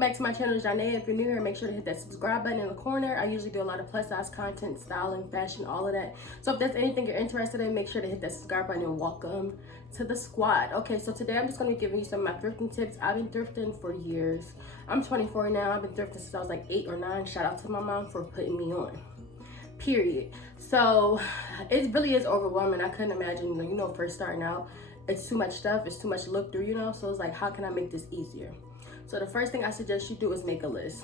back to my channel, Johnaya. If you're new here, make sure to hit that subscribe button in the corner. I usually do a lot of plus size content, styling, fashion, all of that. So if there's anything you're interested in, make sure to hit that subscribe button and welcome to the squad. Okay, so today I'm just going to be giving you some of my thrifting tips. I've been thrifting for years. I'm 24 now. I've been thrifting since I was like 8 or 9. Shout out to my mom for putting me on. Period. So it really is overwhelming. I couldn't imagine, you know, first starting out. It's too much stuff. It's too much to look through, you know. So it's like, how can I make this easier? So the first thing I suggest you do is make a list.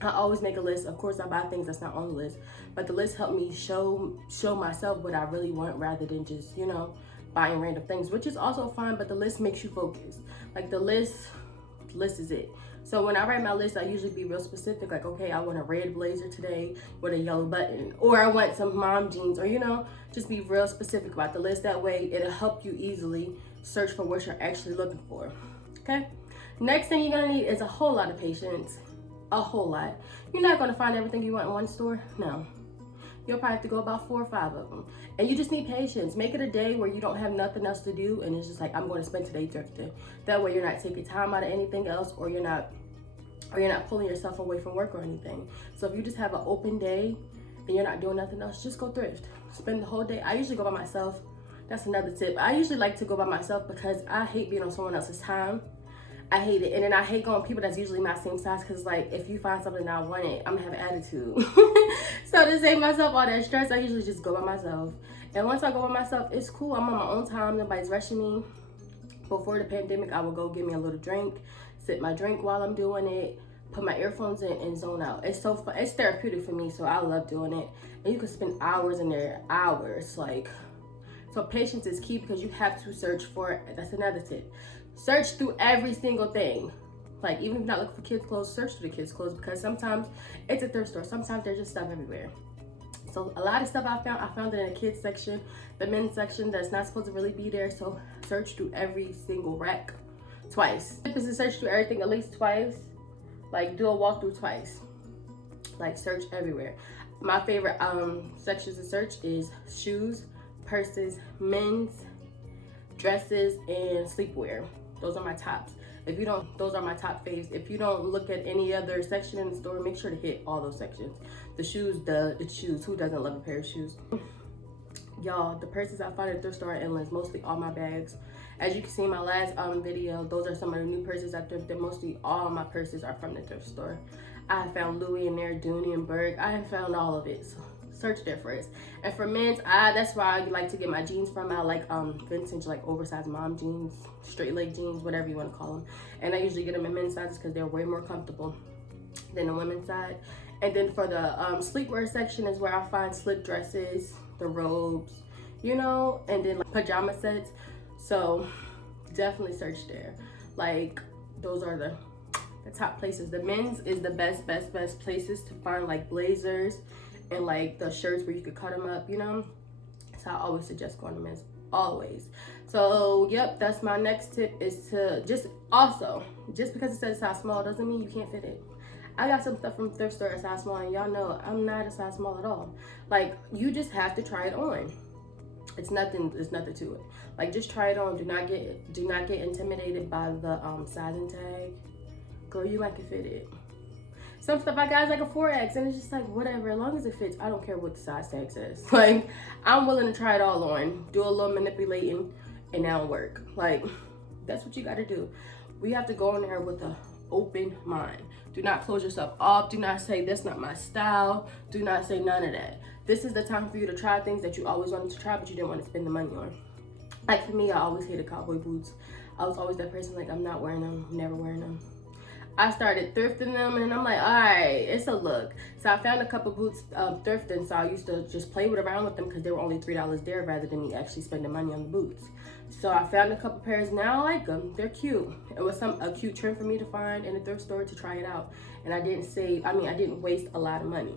I always make a list. Of course, I buy things that's not on the list, but the list helped me show myself what I really want rather than just, you know, buying random things, which is also fine, but the list makes you focus. Like the list is it. So when I write my list, I usually be real specific, like, okay, I want a red blazer today with a yellow button, or I want some mom jeans, or, you know, just be real specific about the list. That way it'll help you easily search for what you're actually looking for, okay? Next thing you're gonna need is a whole lot of patience, a whole lot. You're not gonna find everything you want in one store, no. You'll probably have to go about 4 or 5 of them. And you just need patience. Make it a day where you don't have nothing else to do and it's just like, I'm going to spend today thrifting. That way you're not taking time out of anything else, or you're not pulling yourself away from work or anything. So if you just have an open day and you're not doing nothing else, just go thrift. Spend the whole day. I usually go by myself. That's another tip. I usually like to go by myself because I hate being on someone else's time. I hate it. And then I hate going with people that's usually my same size, because like if you find something that I want it, I'm gonna have an attitude. So to save myself all that stress, I usually just go by myself. And once I go by myself, it's cool. I'm on my own time. Nobody's rushing me. Before the pandemic, I would go get me a little drink, sip my drink while I'm doing it, put my earphones in and zone out. It's so fun. It's therapeutic for me, so I love doing it. And you can spend hours in there, hours. Like, so patience is key because you have to search for it. That's another tip. Search through every single thing. Like, even if you're not looking for kids' clothes, search through the kids' clothes, because sometimes it's a thrift store. Sometimes there's just stuff everywhere. So a lot of stuff I found it in the kids section, the men's section that's not supposed to really be there. So search through every single rack twice. Tip is to search through everything at least twice. Like, do a walkthrough twice. Like, search everywhere. My favorite sections to search is shoes, purses, men's, dresses, and sleepwear. Those are my tops. If you don't, those are my top faves. If you don't look at any other section in the store, make sure to hit all those sections. The shoes, the shoes. Who doesn't love a pair of shoes? Y'all, the purses I find at the thrift store are endless. Mostly all my bags. As you can see in my last video, those are some of the new purses I thrifted. Mostly all my purses are from the thrift store. I have found Louis in there, Dooney and Berg. I have found all of it. So search there first. And for men's, that's where I like to get my jeans from. I like vintage, like oversized mom jeans, straight leg jeans, whatever you want to call them. And I usually get them in men's sizes because they're way more comfortable than the women's side. And then for the sleepwear section is where I find slip dresses, the robes, you know, and then like pajama sets. So definitely search there. Like, those are the top places. The men's is the best places to find like blazers and like the shirts where you could cut them up, you know. So I always suggest going to men's, always. So yep, that's my next tip, is to just because it says size small doesn't mean you can't fit it. I got some stuff from thrift store at size small, and y'all know I'm not a size small at all. Like, you just have to try it on. It's nothing to it. Like, just try it on. Do not get intimidated by the sizing tag. Girl, you might can fit it. Some stuff I got is like a 4X, and it's just like, whatever, as long as it fits, I don't care what the size tag says. Like, I'm willing to try it all on, do a little manipulating, and now work. Like, that's what you got to do. We have to go in there with an open mind. Do not close yourself off. Do not say, that's not my style. Do not say none of that. This is the time for you to try things that you always wanted to try, but you didn't want to spend the money on. Like, for me, I always hated cowboy boots. I was always that person, like, I'm not wearing them, never wearing them. I started thrifting them, and I'm like, all right, it's a look. So I found a couple boots thrifting, so I used to just play around with them because they were only $3 there rather than me actually spending money on the boots. So I found a couple pairs. Now I like them. They're cute. It was a cute trend for me to find in a thrift store to try it out. And I didn't waste a lot of money.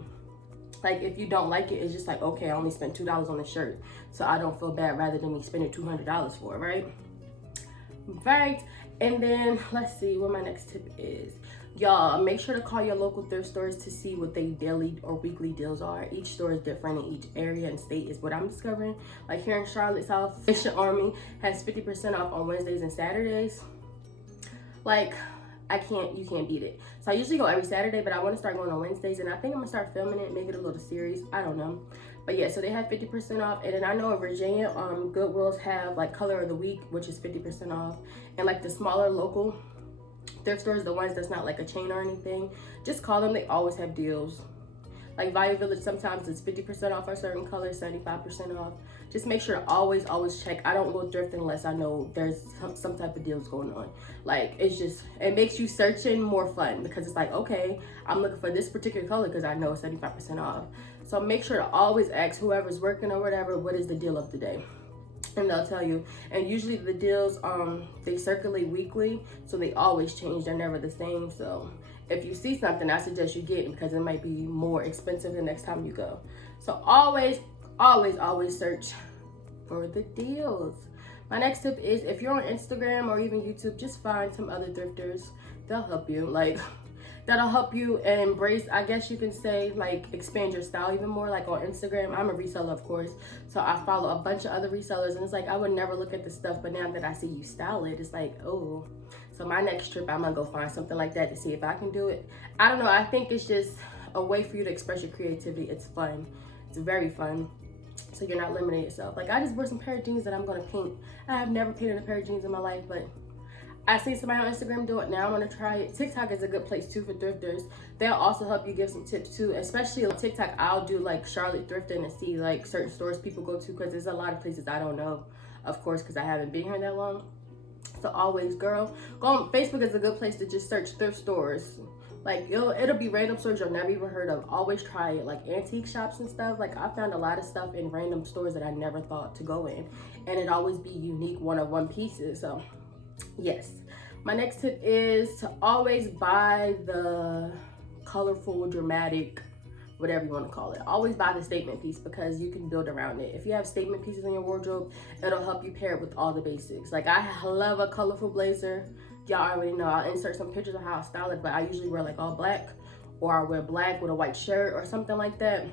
Like, if you don't like it, it's just like, okay, I only spent $2 on the shirt, so I don't feel bad rather than me spending $200 for it, right? Right. And then let's see what my next tip is. Y'all, make sure to call your local thrift stores to see what they daily or weekly deals are. Each store is different in each area and state, is what I'm discovering. Like here in Charlotte, South Fish Army has 50% off on Wednesdays and Saturdays. Like, you can't beat it. So I usually go every Saturday, but I want to start going on Wednesdays, and I think I'm gonna start filming it, make it a little series. I don't know. But yeah, so they have 50% off. And then I know in Virginia, Goodwills have like color of the week, which is 50% off. And like the smaller local thrift stores, the ones that's not like a chain or anything, just call them. They always have deals. Like Value Village, sometimes it's 50% off a certain color, 75% off. Just make sure to always check. I don't go thrifting unless I know there's some type of deals going on. Like, it's just, it makes you searching more fun, because it's like, okay, I'm looking for this particular color because I know it's 75% off. So make sure to always ask whoever's working or whatever, what is the deal of the day? And they'll tell you. And usually the deals, they circulate weekly, so they always change. They're never the same. So if you see something, I suggest you get it, because it might be more expensive the next time you go. So always search for the deals. My next tip is, if you're on Instagram or even YouTube, just find some other thrifters. They'll help you. Like, that'll help you embrace, I guess you can say, like, expand your style even more. Like on Instagram, I'm a reseller, of course, so I follow a bunch of other resellers, and it's like, I would never look at this stuff, but now that I see you style it, it's like, oh. So my next trip, I'm gonna go find something like that to see if I can do it. I don't know, I think it's just a way for you to express your creativity. It's fun. It's very fun. So you're not limiting yourself. Like, I just bought some pair of jeans that I'm gonna paint. I have never painted a pair of jeans in my life, but I see somebody on Instagram do it now. I want to try it. TikTok is a good place too for thrifters. They'll also help you give some tips too, especially on TikTok. I'll do like Charlotte thrifting and see like certain stores people go to, because there's a lot of places I don't know, of course, because I haven't been here that long. So always, girl, go on Facebook. Is a good place to just search thrift stores. Like, it'll be random stores you'll never even heard of. Always try it. Like antique shops and stuff. Like, I found a lot of stuff in random stores that I never thought to go in, and it always be unique one-of-one pieces. So yes, my next tip is to always buy the colorful, dramatic, whatever you want to call it. Always buy the statement piece, because you can build around it. If you have statement pieces in your wardrobe, it'll help you pair it with all the basics. Like, I love a colorful blazer. Y'all already know. I'll insert some pictures of how I style it, but I usually wear like all black, or I wear black with a white shirt or something like that.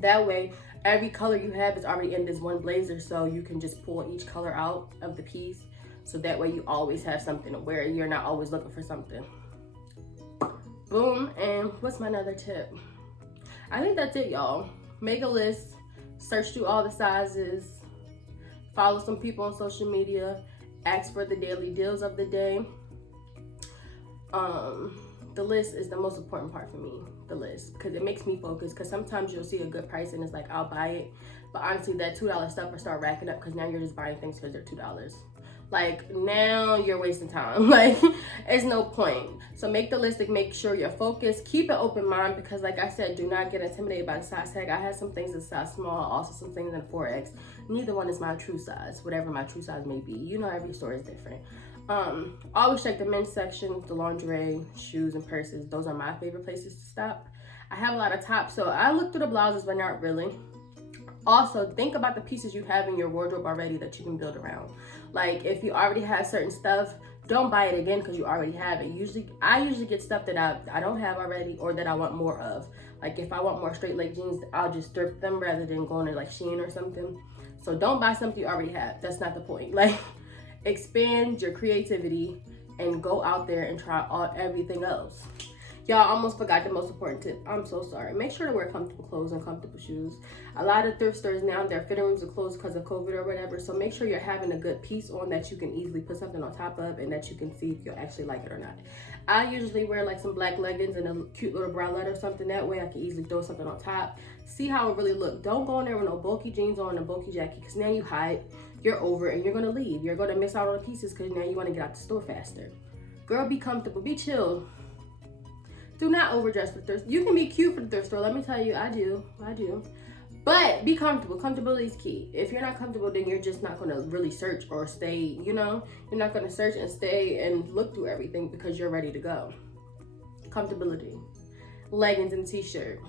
That way, every color you have is already in this one blazer, so you can just pull each color out of the piece. So that way you always have something to wear. You're not always looking for something. Boom. And what's my other tip? I think that's it, y'all. Make a list, search through all the sizes, follow some people on social media, ask for the daily deals of the day. The list is the most important part for me, the list, because it makes me focus. Because sometimes you'll see a good price and it's like, I'll buy it, but honestly that $2 stuff will start racking up, because now you're just buying things because they're $2. Like, now you're wasting time. Like, it's no point. So make the list, and make sure you're focused. Keep an open mind, because like I said, do not get intimidated by the size tag. I had some things in size small, also some things in 4X. Neither one is my true size, whatever my true size may be. You know, every store is different. Always check the men's section, the lingerie, shoes, and purses. Those are my favorite places to stop. I have a lot of tops, so I look through the blouses, but not really. Also, think about the pieces you have in your wardrobe already that you can build around. Like, if you already have certain stuff, don't buy it again because you already have it. I usually get stuff that I don't have already, or that I want more of. Like, if I want more straight leg jeans, I'll just thrift them rather than going to like Shein or something. So don't buy something you already have. That's not the point. Like, expand your creativity and go out there and try everything else. Y'all, almost forgot the most important tip. I'm so sorry. Make sure to wear comfortable clothes and comfortable shoes. A lot of thrift stores now, their fitting rooms are closed because of COVID or whatever. So make sure you're having a good piece on that you can easily put something on top of, and that you can see if you'll actually like it or not. I usually wear like some black leggings and a cute little bralette or something. That way I can easily throw something on top. See how it really looks. Don't go in there with no bulky jeans on and a bulky jacket, because now you hide, you're over, and you're going to leave. You're going to miss out on the pieces because now you want to get out the store faster. Girl, be comfortable. Be chill. Do not overdress for thrift. You can be cute for the thrift store. Let me tell you, I do. But be comfortable. Comfortability is key. If you're not comfortable, then you're just not going to really search or stay, you know? You're not going to search and stay and look through everything because you're ready to go. Comfortability. Leggings and t-shirt.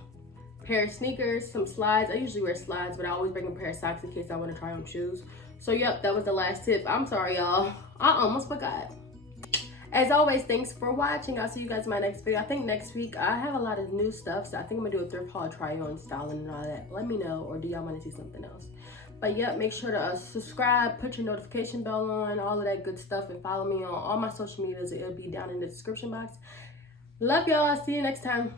Pair of sneakers, some slides. I usually wear slides, but I always bring a pair of socks in case I want to try on shoes. So, yep, that was the last tip. I'm sorry, y'all. I almost forgot. As always, thanks for watching. I'll see you guys in my next video. I think next week I have a lot of new stuff, so I think I'm gonna do a thrift haul, try on styling and all that. Let me know, or do y'all want to see something else? But yep, make sure to subscribe, put your notification bell on, all of that good stuff, and follow me on all my social medias. It'll be down in the description box. Love y'all. See you next time.